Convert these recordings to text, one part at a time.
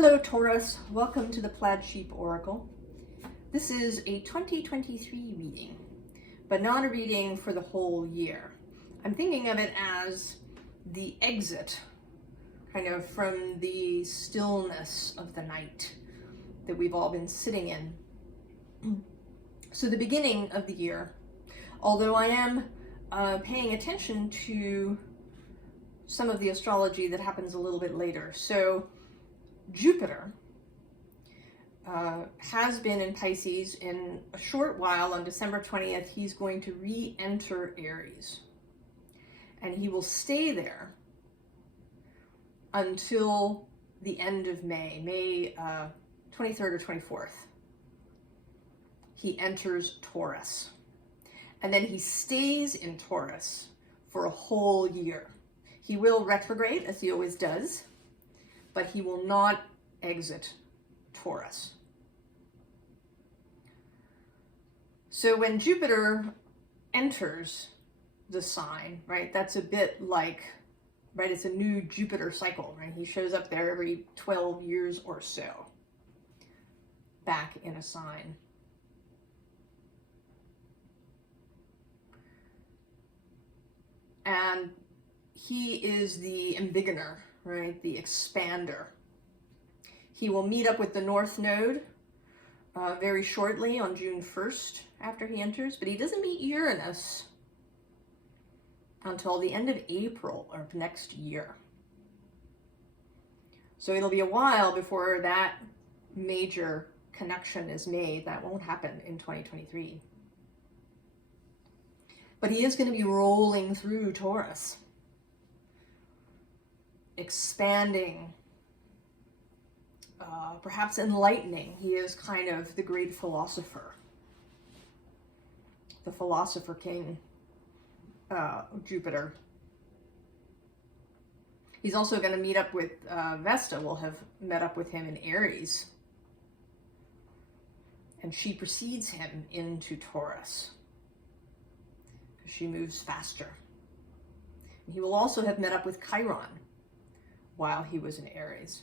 Hello Taurus, welcome to the Plaid Sheep Oracle. This is a 2023 reading, but not a reading for the whole year. I'm thinking of it as the exit, kind of from the stillness of the night that we've all been sitting in. So the beginning of the year, although I am paying attention to some of the astrology that happens a little bit later. So Jupiter has been in Pisces. In a short while, on December 20th, he's going to re-enter Aries. And he will stay there until the end of May 23rd or 24th. He enters Taurus. And then he stays in Taurus for a whole year. He will retrograde, as he always does, but he will not exit Taurus. So when Jupiter enters the sign, right, that's a bit like, right, it's a new Jupiter cycle, right? He shows up there every 12 years or so, back in a sign. And he is the embiggener, right, the expander. He will meet up with the North Node very shortly on June 1st after he enters, but he doesn't meet Uranus until the end of April of next year. So it'll be a while before that major connection is made. That won't happen in 2023. But he is going to be rolling through Taurus, expanding, perhaps enlightening. He is kind of the great philosopher, the philosopher king, Jupiter. He's also going to meet up with, Vesta will have met up with him in Aries. And she precedes him into Taurus, because she moves faster. And he will also have met up with Chiron while he was in Aries.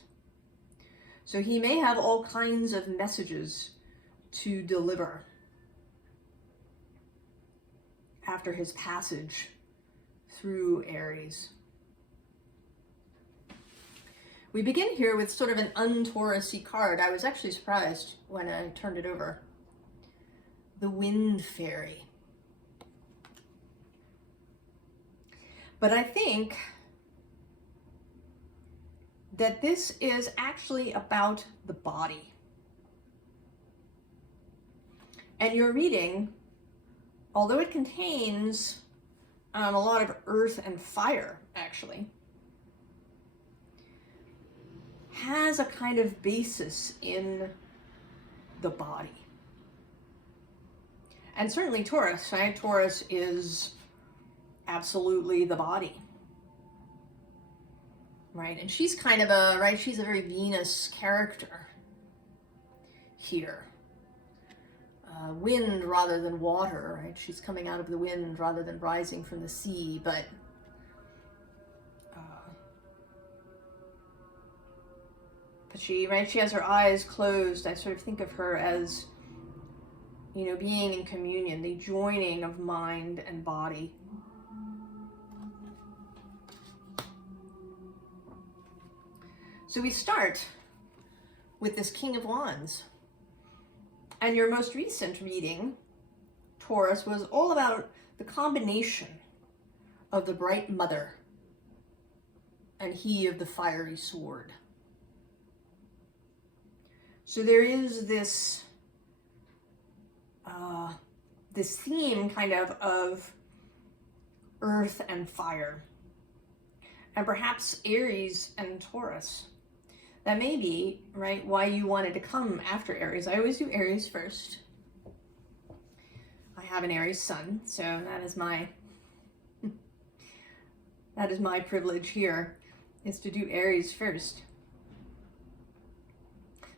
So he may have all kinds of messages to deliver after his passage through Aries. We begin here with sort of an un-Taurus-y card. I was actually surprised when I turned it over. The Wind Fairy. But I think that this is actually about the body. And your reading, although it contains a lot of earth and fire, actually, has a kind of basis in the body. And certainly Taurus, right? Taurus is absolutely the body. Right, and she's kind of a, right, she's a very Venus character here. Wind rather than water, right? She's coming out of the wind rather than rising from the sea, but she, right, she has her eyes closed. I sort of think of her as, you know, being in communion, the joining of mind and body. So we start with this King of Wands. And your most recent reading, Taurus, was all about the combination of the bright mother and he of the fiery sword. So there is this, this theme kind of earth and fire. And perhaps Aries and Taurus. That may be, right, why you wanted to come after Aries. I always do Aries first. I have an Aries sun, so that is my privilege here, is to do Aries first.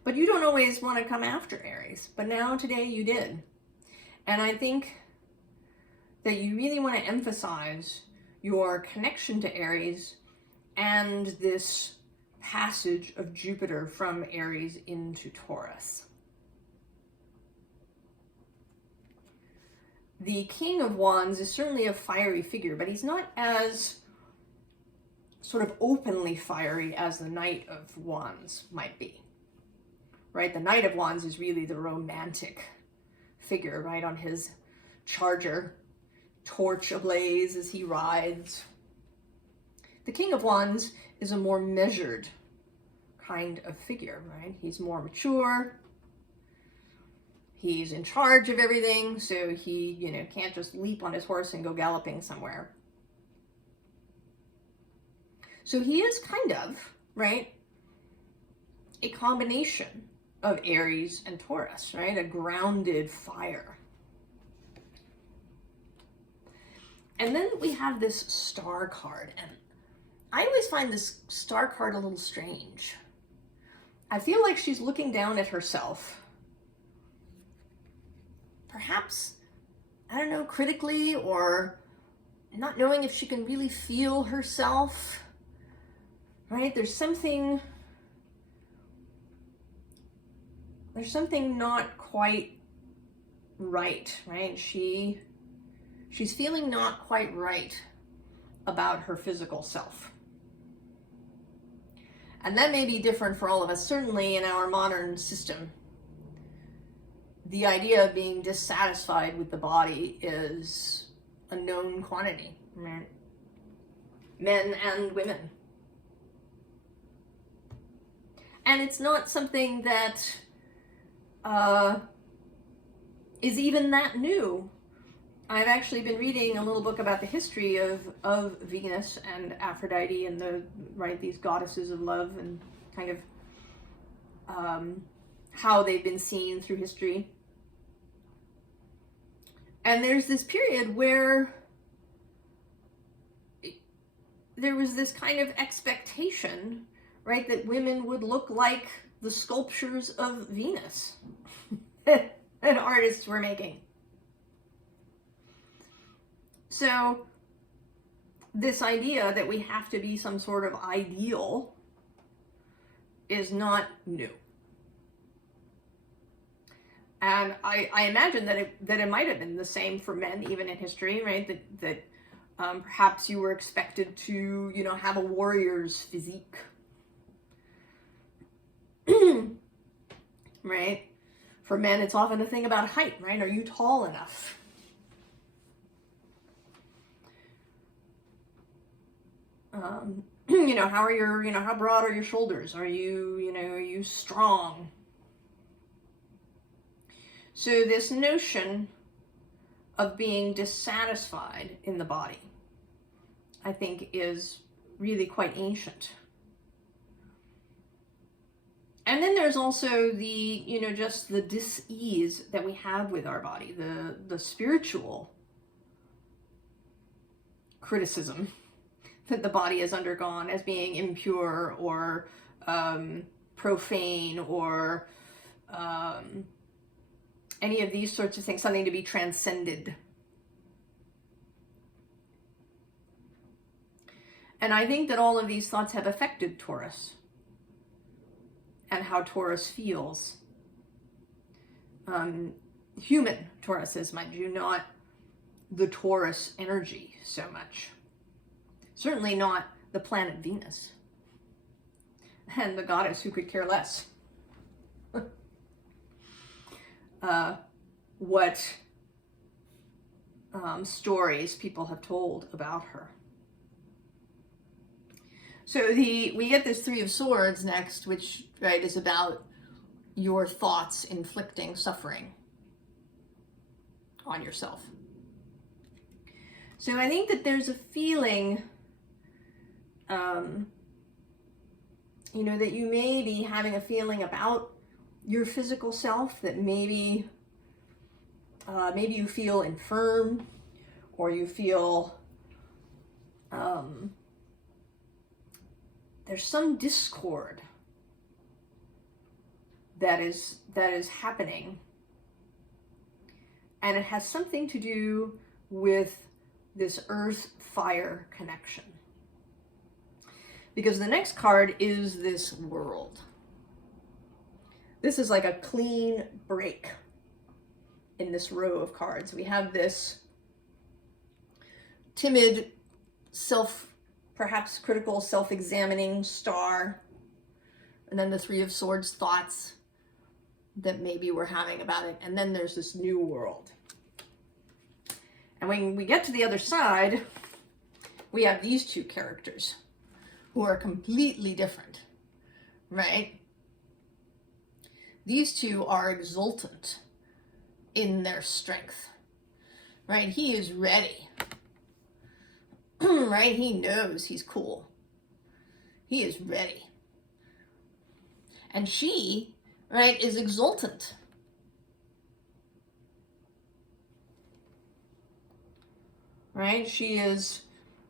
But you don't always want to come after Aries, but now today you did. And I think that you really want to emphasize your connection to Aries and this passage of Jupiter from Aries into Taurus. The King of Wands is certainly a fiery figure, but he's not as sort of openly fiery as the Knight of Wands might be, right? The Knight of Wands is really the romantic figure, right, on his charger, torch ablaze as he rides. The King of Wands is a more measured kind of figure, right? He's more mature. He's in charge of everything, so he, can't just leap on his horse and go galloping somewhere. So he is kind of, right, a combination of Aries and Taurus, right? A grounded fire. And then we have this star card, and I always find this star card a little strange. I feel like she's looking down at herself. Perhaps, I don't know, critically, or not knowing if she can really feel herself, right? There's something not quite right, right? She's feeling not quite right about her physical self. And that may be different for all of us. Certainly in our modern system, the idea of being dissatisfied with the body is a known quantity, right? Men and women. And it's not something that is even that new. I've actually been reading a little book about the history of Venus and Aphrodite and these goddesses of love, and kind of how they've been seen through history. And there's this period where there was this kind of expectation, right, that women would look like the sculptures of Venus that artists were making. So this idea that we have to be some sort of ideal is not new. And I imagine that it might have been the same for men even in history, right? That perhaps you were expected to, have a warrior's physique. Right? For men, it's often a thing about height, right? Are you tall enough? How broad are your shoulders? Are you strong? So this notion of being dissatisfied in the body, I think, is really quite ancient. And then there's also the, just the dis-ease that we have with our body, the spiritual criticism that the body has undergone as being impure or profane or any of these sorts of things, something to be transcended. And I think that all of these thoughts have affected Taurus and how Taurus feels. Human Tauruses, mind you, not the Taurus energy so much. Certainly not the planet Venus and the goddess who could care less what stories people have told about her. So we get this Three of Swords next, which, right, is about your thoughts inflicting suffering on yourself. So I think that there's a feeling, that you may be having a feeling about your physical self, that maybe you feel infirm, or you feel there's some discord that is happening, and it has something to do with this earth-fire connection. because the next card is this World. This is like a clean break in this row of cards. We have this timid, perhaps critical, self-examining Star, and then the Three of Swords thoughts that maybe we're having about it, and then there's this new world. And when we get to the other side, we have these two characters who are completely different, right? These two are exultant in their strength, right? He is ready, right? He knows he's cool. He is ready. And she, right, is exultant. Right? She is,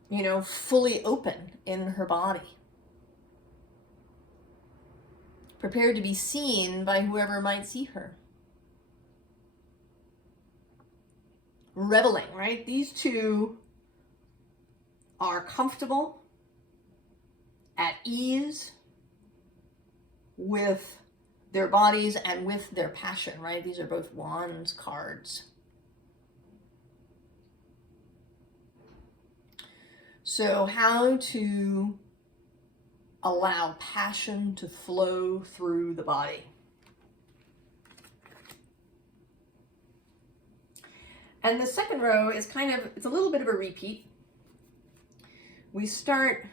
you know, fully open in her body. Prepared to be seen by whoever might see her. Reveling, right? These two are comfortable, at ease with their bodies and with their passion, right? These are both Wands cards. So how to allow passion to flow through the body. And the second row is kind of, it's a little bit of a repeat. We start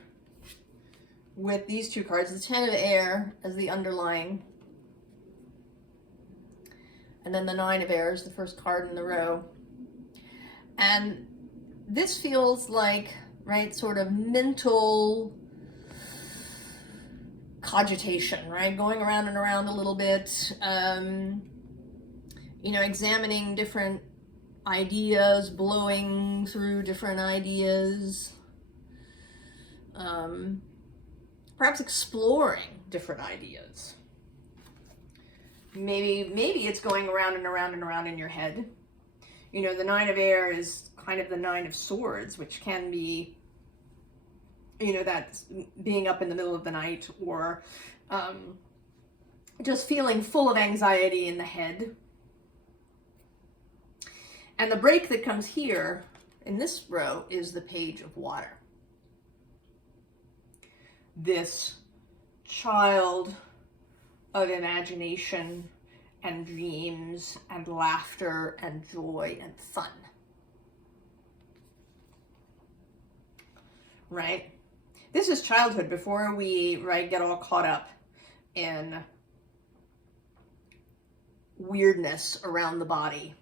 with these two cards, the Ten of Air as the underlying, and then the Nine of Air is the first card in the row. And this feels like, right, sort of mental cogitation, right? Going around and around a little bit, you know, examining different ideas, blowing through different ideas, perhaps exploring different ideas. Maybe it's going around and around and around in your head. You know, the Nine of Air is kind of the Nine of Swords, which can be, you know, that's being up in the middle of the night, or just feeling full of anxiety in the head. And the break that comes here in this row is the Page of Water. This child of imagination and dreams and laughter and joy and fun. Right? This is childhood before we, right, get all caught up in weirdness around the body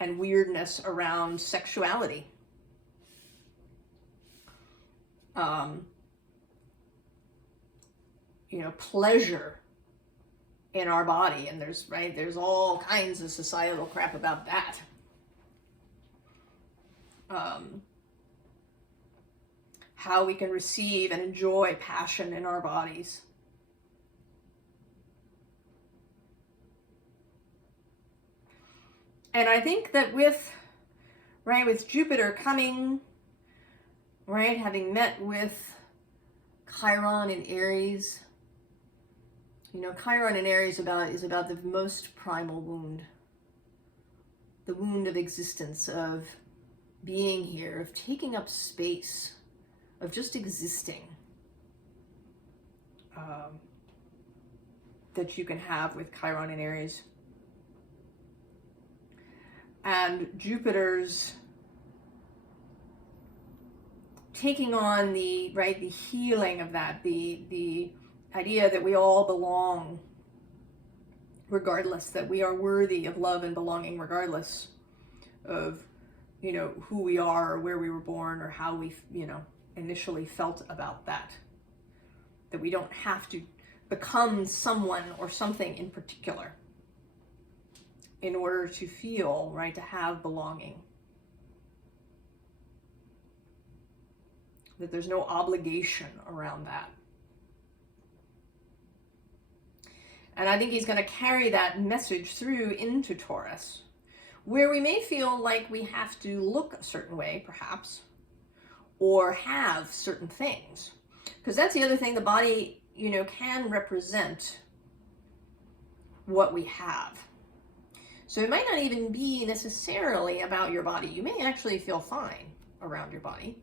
and weirdness around sexuality. You know, pleasure in our body, and there's all kinds of societal crap about that. How we can receive and enjoy passion in our bodies. And I think that with Jupiter coming, right, having met with Chiron in Aries, you know, Chiron in Aries is about the most primal wound. The wound of existence, of being here, of taking up space, of just existing, that you can have with Chiron in Aries. And Jupiter's taking on the healing of that, the idea that we all belong regardless, that we are worthy of love and belonging regardless of, you know, who we are or where we were born or how we, you know, initially felt about that. That we don't have to become someone or something in particular in order to feel, right, to have belonging. That there's no obligation around that. And I think he's going to carry that message through into Taurus, where we may feel like we have to look a certain way, perhaps, or have certain things, Because that's the other thing, the body, you know, can represent what we have. So it might not even be necessarily about your body. You may actually feel fine around your body.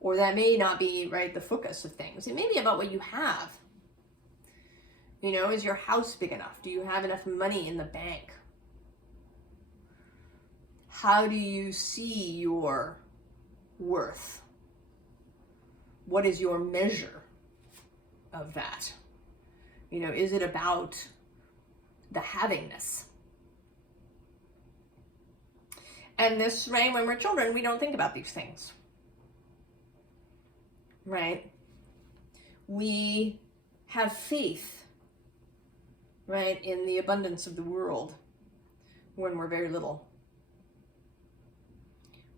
Or that may not be, right, the focus of things. It may be about what you have. You know, is your house big enough? Do you have enough money in the bank? How do you see your worth? What is your measure of that? You know, is it about the havingness? And this, right, when we're children, we don't think about these things. Right? We have faith, right, in the abundance of the world when we're very little.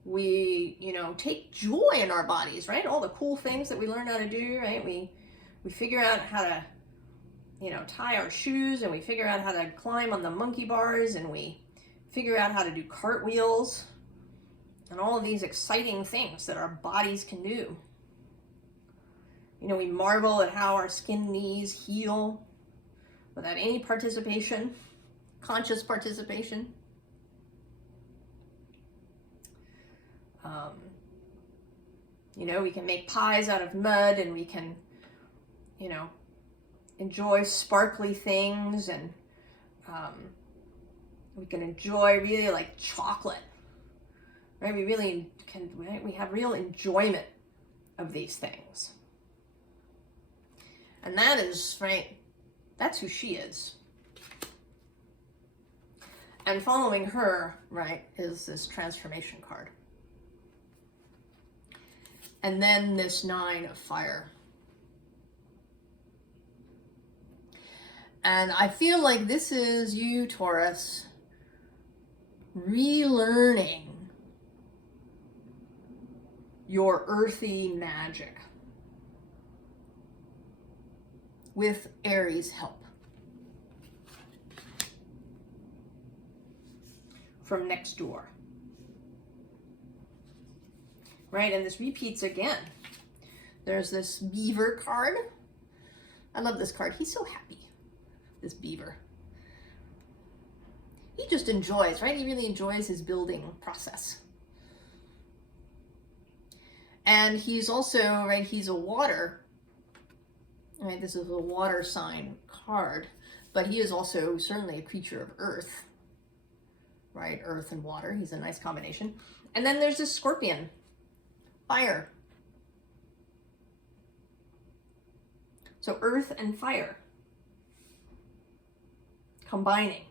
We, you know, take joy in our bodies, right? All the cool things that we learn how to do, right? We figure out how to, you know, tie our shoes, and we figure out how to climb on the monkey bars, and we figure out how to do cartwheels, and all of these exciting things that our bodies can do. You know, we marvel at how our skin knees heal without any participation, conscious participation. You know, we can make pies out of mud, and we can, you know, enjoy sparkly things, and we can enjoy really like chocolate, right? We really can, right? We have real enjoyment of these things. And that is, right, that's who she is. And following her, right, is this transformation card. And then this 9 of fire. And I feel like this is you, Taurus, relearning your earthy magic with Aries' help from next door. Right, and this repeats again. There's this beaver card. I love this card. He's so happy, this beaver. He just enjoys, right? He really enjoys his building process. And he's also, right, he's a water, right? This is a water sign card, but he is also certainly a creature of earth, right? Earth and water. He's a nice combination. And then there's this scorpion. Fire. So earth and fire combining.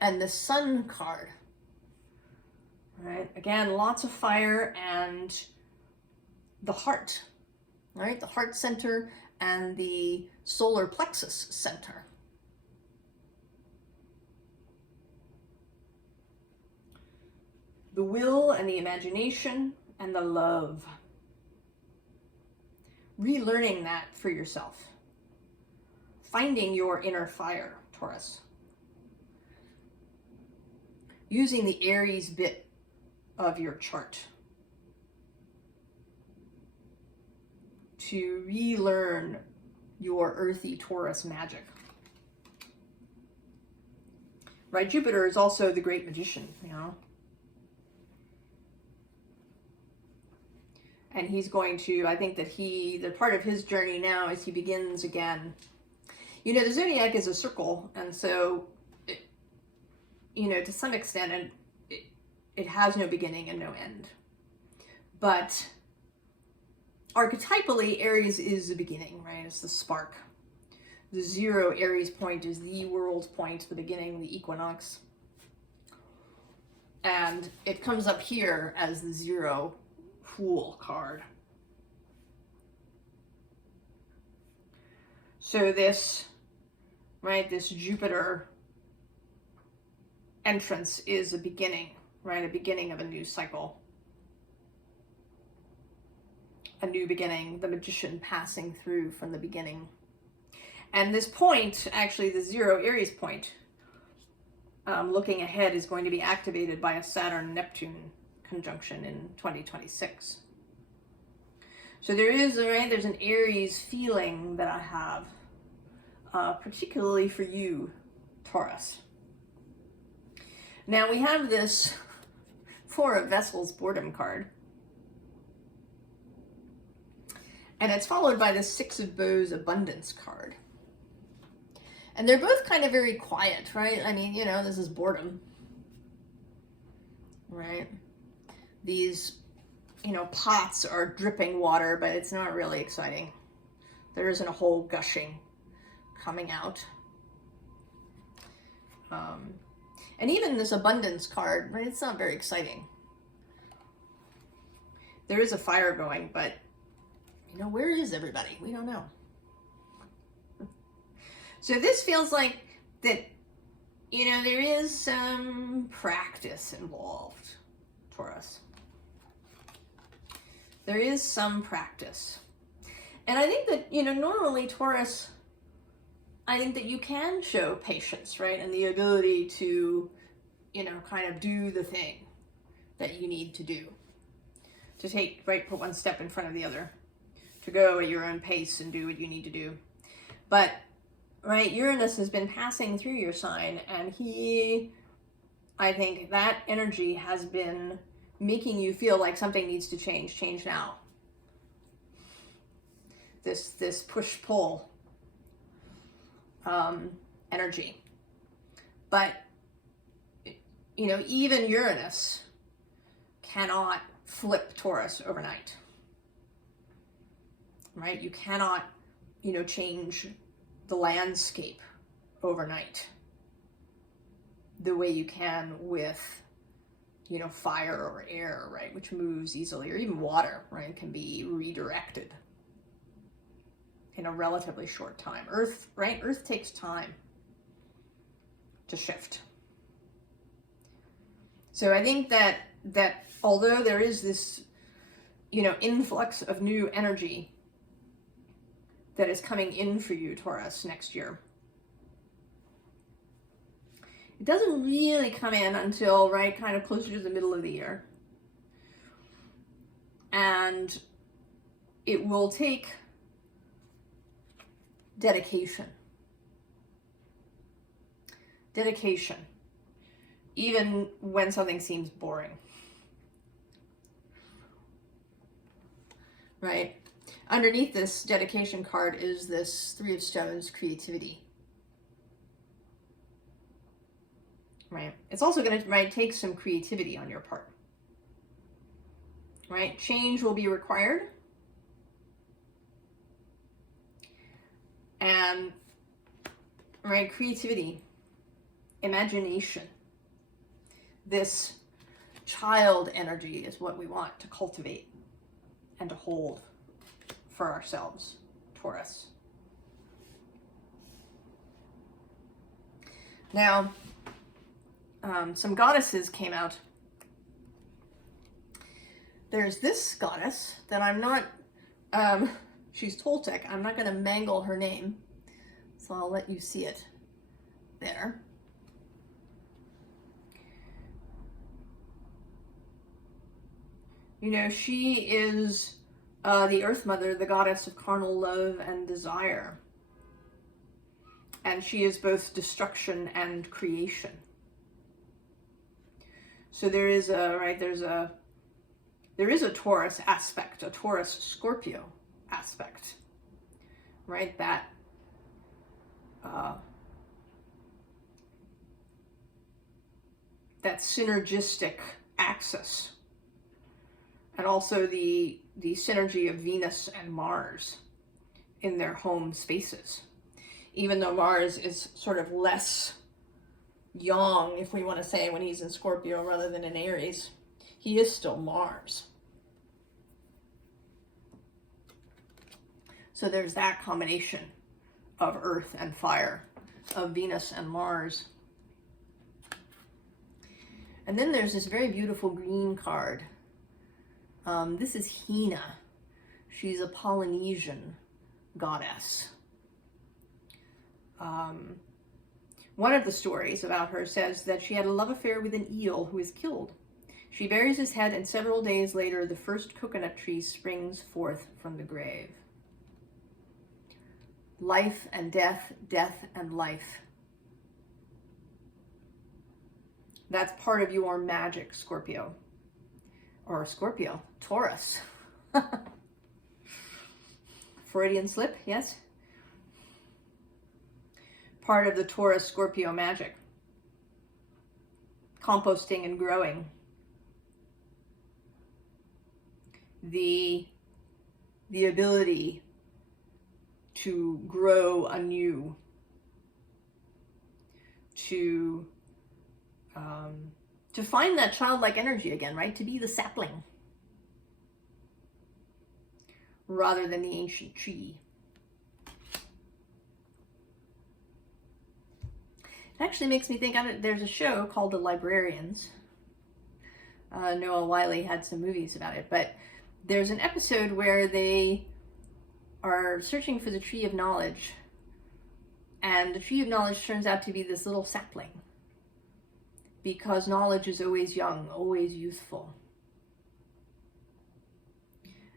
And the sun card. Right? Again, lots of fire and the heart. Right? The heart center and the solar plexus center. The will and the imagination and the love. Relearning that for yourself. Finding your inner fire, Taurus. Using the Aries bit of your chart to relearn your earthy Taurus magic. Right? Jupiter is also the great magician, you know. And he's going to, I think that the part of his journey now is he begins again. You know, the zodiac is a circle, and so, you know, to some extent, it has no beginning and no end. But archetypally, Aries is the beginning, right? It's the spark. The 0 Aries point is the world point, the beginning, the equinox. And it comes up here as the 0 Fool card. So this, right, this Jupiter entrance is a beginning, right? A beginning of a new cycle. A new beginning, the magician passing through from the beginning. And this point, actually the 0 Aries point, looking ahead is going to be activated by a Saturn-Neptune conjunction in 2026. So there is, right, there's an Aries feeling that I have, particularly for you, Taurus. Now we have this Four of Vessels boredom card. And it's followed by the Six of Bows abundance card. And they're both kind of very quiet, right? I mean, you know, this is boredom, right? These, you know, pots are dripping water, but it's not really exciting. There isn't a whole gushing coming out. And even this abundance card, right? It's not very exciting. There is a fire going, but, you know, where is everybody? We don't know. So this feels like that, you know, there is some practice involved, Taurus. There is some practice. And I think that, you know, normally Taurus, I think that you can show patience, right? And the ability to, you know, kind of do the thing that you need to do. To take, right, put one step in front of the other. To go at your own pace and do what you need to do. But, right, Uranus has been passing through your sign, and I think that energy has been making you feel like something needs to change now. This push-pull energy. But, you know, even Uranus cannot flip Taurus overnight. Right? You cannot, you know, change the landscape overnight the way you can with, you know, fire or air, right, which moves easily, or even water, right, can be redirected in a relatively short time. Earth, right, Earth takes time to shift. So I think that although there is this, you know, influx of new energy that is coming in for you, Taurus, next year, it doesn't really come in until, right, kind of closer to the middle of the year. And it will take dedication. Dedication. Even when something seems boring. Right? Underneath this dedication card is this Three of Stones, creativity. Right? It's also going to, right, take some creativity on your part. Right? Change will be required. And, right, creativity, imagination, this child energy is what we want to cultivate and to hold for ourselves, Taurus. Now, some goddesses came out. There's this goddess that I'm not, she's Toltec. I'm not going to mangle her name, so I'll let you see it there. You know, she is the Earth Mother, the goddess of carnal love and desire. And she is both destruction and creation. So there is a, right, there is a Taurus aspect, a Taurus Scorpio aspect, right? That synergistic axis, and also the synergy of Venus and Mars in their home spaces. Even though Mars is sort of less yang, if we want to say, when he's in Scorpio rather than in Aries, he is still Mars. So there's that combination of earth and fire, of Venus and Mars. And then there's this very beautiful green card. This is Hina. She's a Polynesian goddess. One of the stories about her says that she had a love affair with an eel who is killed. She buries his head, and several days later, the first coconut tree springs forth from the grave. Life and death, death and life. That's part of your magic, Scorpio. Or Scorpio, Taurus. Freudian slip, yes? Part of the Taurus Scorpio magic. Composting and growing. The ability to grow anew, to find that childlike energy again, right? To be the sapling rather than the ancient tree. It actually makes me think of it. There's a show called The Librarians. Noah Wiley had some movies about it, but there's an episode where they are searching for the tree of knowledge, and the tree of knowledge turns out to be this little sapling, because knowledge is always young, always youthful.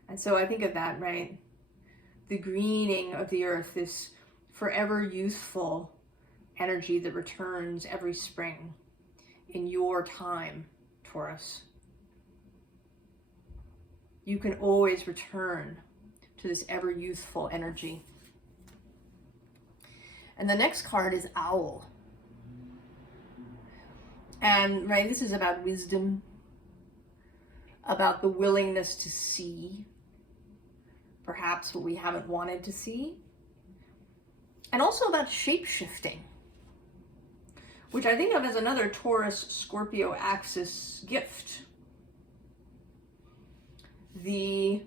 And so I think of that, right? The greening of the earth, this forever youthful energy that returns every spring in your time, Taurus. You can always return to this ever youthful energy. And the next card is Owl. And right, this is about wisdom, about the willingness to see perhaps what we haven't wanted to see, and also about shape-shifting, which I think of as another Taurus-Scorpio axis gift. The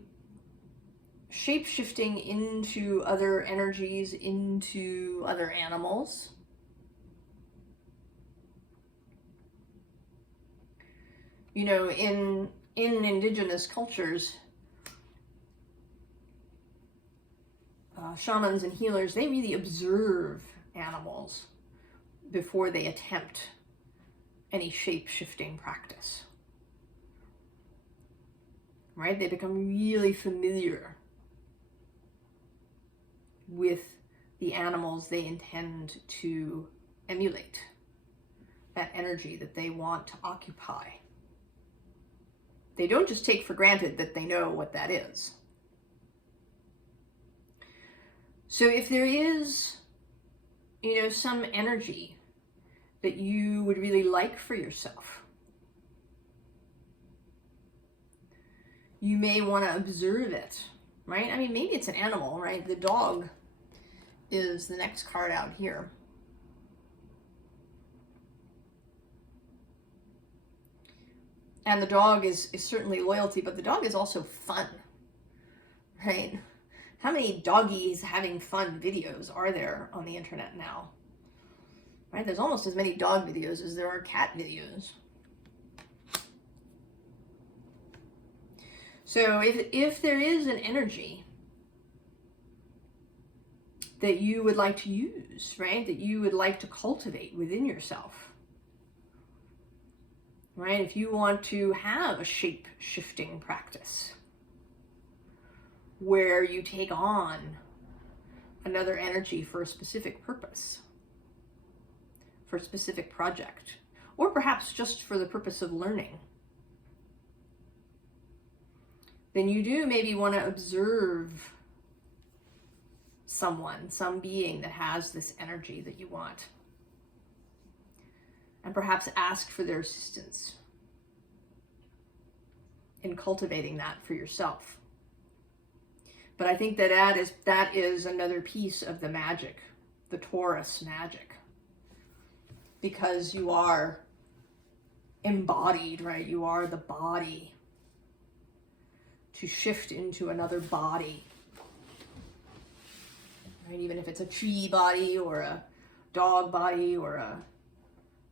shape-shifting into other energies, into other animals. You know, in indigenous cultures, shamans and healers, they really observe animals before they attempt any shape-shifting practice. Right? They become really familiar with the animals they intend to emulate, that energy that they want to occupy. They don't just take for granted that they know what that is. So if there is, you know, some energy that you would really like for yourself, you may want to observe it, right? I mean, maybe it's an animal, right? The dog is the next card out here. And the dog is certainly loyalty, but the dog is also fun, right? How many doggies having fun videos are there on the internet now? Right? There's almost as many dog videos as there are cat videos. So if there is an energy that you would like to use, right? That you would like to cultivate within yourself, right? If you want to have a shape-shifting practice where you take on another energy for a specific purpose, for a specific project, or perhaps just for the purpose of learning, then you do maybe want to observe someone, some being that has this energy that you want, and perhaps ask for their assistance in cultivating that for yourself. But I think that is another piece of the magic, the Taurus magic, because you are embodied, right? You are the body to shift into another body, right? Even if it's a tree body or a dog body or a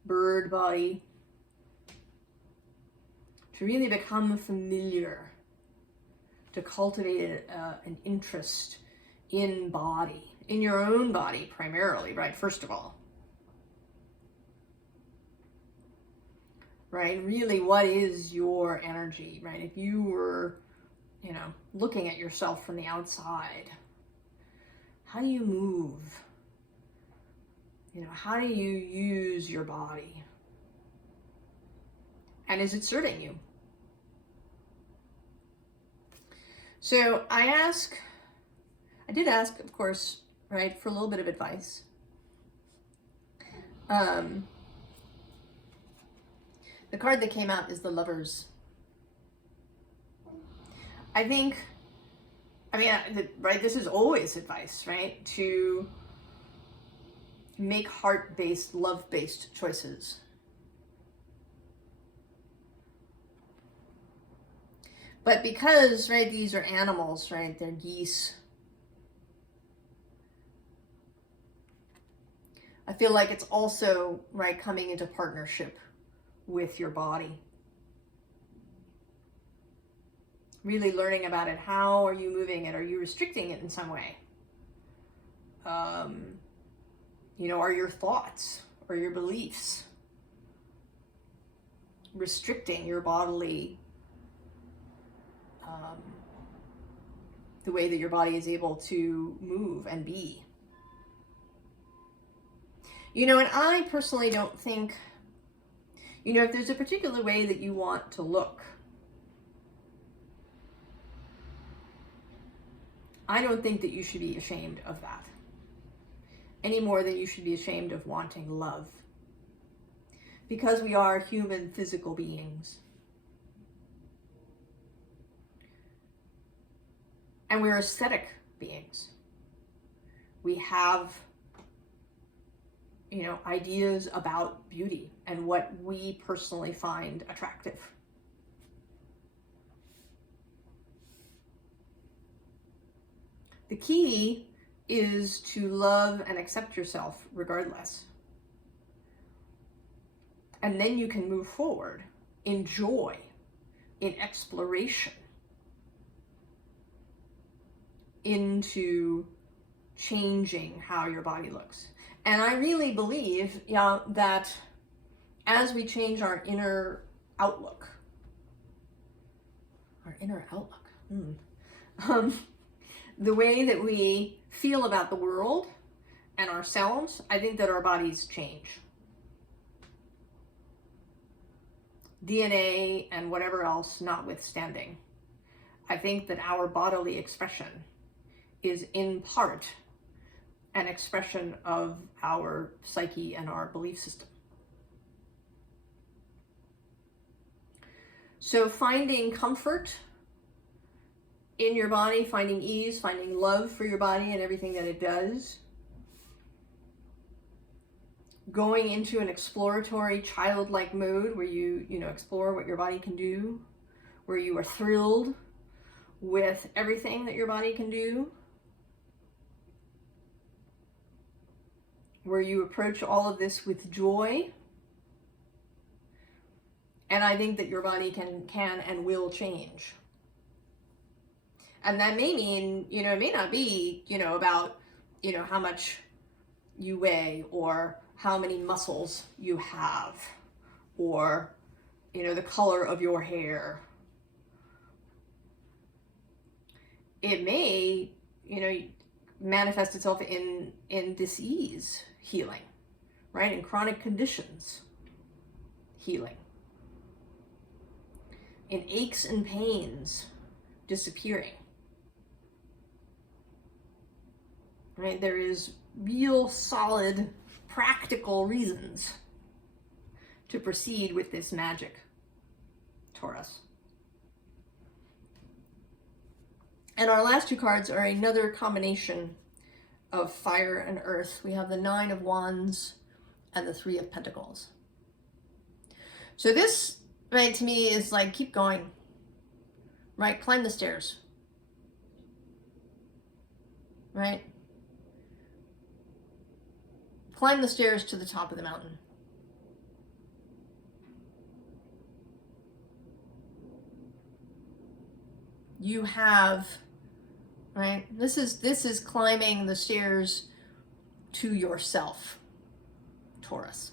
bird body, to really become familiar, to cultivate an interest in body, in your own body primarily, right? First of all. right? Really, what is your energy, right? If you were, looking at yourself from the outside, how do you move? How do you use your body? And is it serving you? So I did ask, of course, right, for a little bit of advice. The card that came out is the Lovers. Right, this is always advice, right? To make heart-based, love-based choices. But because, right, these are animals, right, they're geese, I feel like it's also, right, coming into partnership with your body. Really learning about it. How are you moving it? Are you restricting it in some way? Are your thoughts or your beliefs restricting your bodily, the way that your body is able to move and be? And I personally don't think, if there's a particular way that you want to look, I don't think that you should be ashamed of that any more than you should be ashamed of wanting love, because we are human physical beings. And we're aesthetic beings. We have, ideas about beauty and what we personally find attractive. The key is to love and accept yourself regardless. And then you can move forward in joy, in exploration, into changing how your body looks. And I really believe that as we change our inner outlook, the way that we feel about the world and ourselves, I think that our bodies change. DNA and whatever else notwithstanding, I think that our bodily expression is in part an expression of our psyche and our belief system. So finding comfort in your body, finding ease, finding love for your body and everything that it does, going into an exploratory, childlike mode where you explore what your body can do, where you are thrilled with everything that your body can do, where you approach all of this with joy. And I think that your body can and will change. And that may mean, it may not be, about, how much you weigh or how many muscles you have or, the color of your hair. It may, manifest itself in disease healing, right? In chronic conditions healing. In aches and pains disappearing. Right? There is real solid practical reasons to proceed with this magic, Taurus. And our last two cards are another combination of fire and earth. We have the 9 of Wands and the 3 of Pentacles. So this, right, to me is like, keep going, right? Climb the stairs, right? Climb the stairs to the top of the mountain. You have, right? This is climbing the stairs to yourself, Taurus.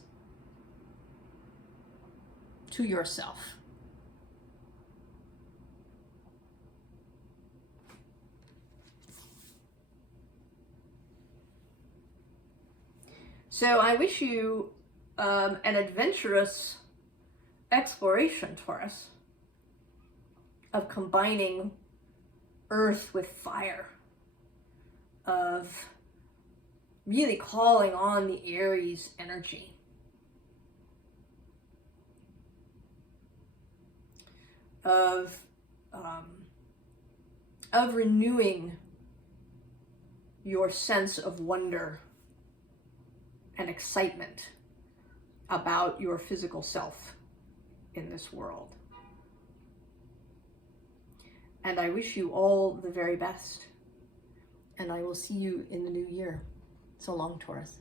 to yourself. So I wish you an adventurous exploration, Taurus, of combining earth with fire, of really calling on the Aries energy. Of renewing your sense of wonder and excitement about your physical self in this world. And I wish you all the very best. And I will see you in the new year. So long, Taurus.